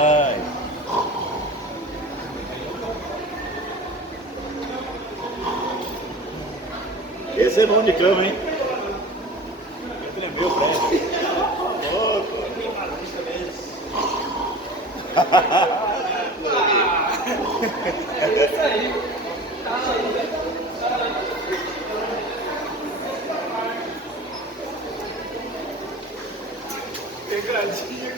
Ai. Esse é bom de cama, hein? Esse é meu prédio. Louco. É isso aí. Pegadinha.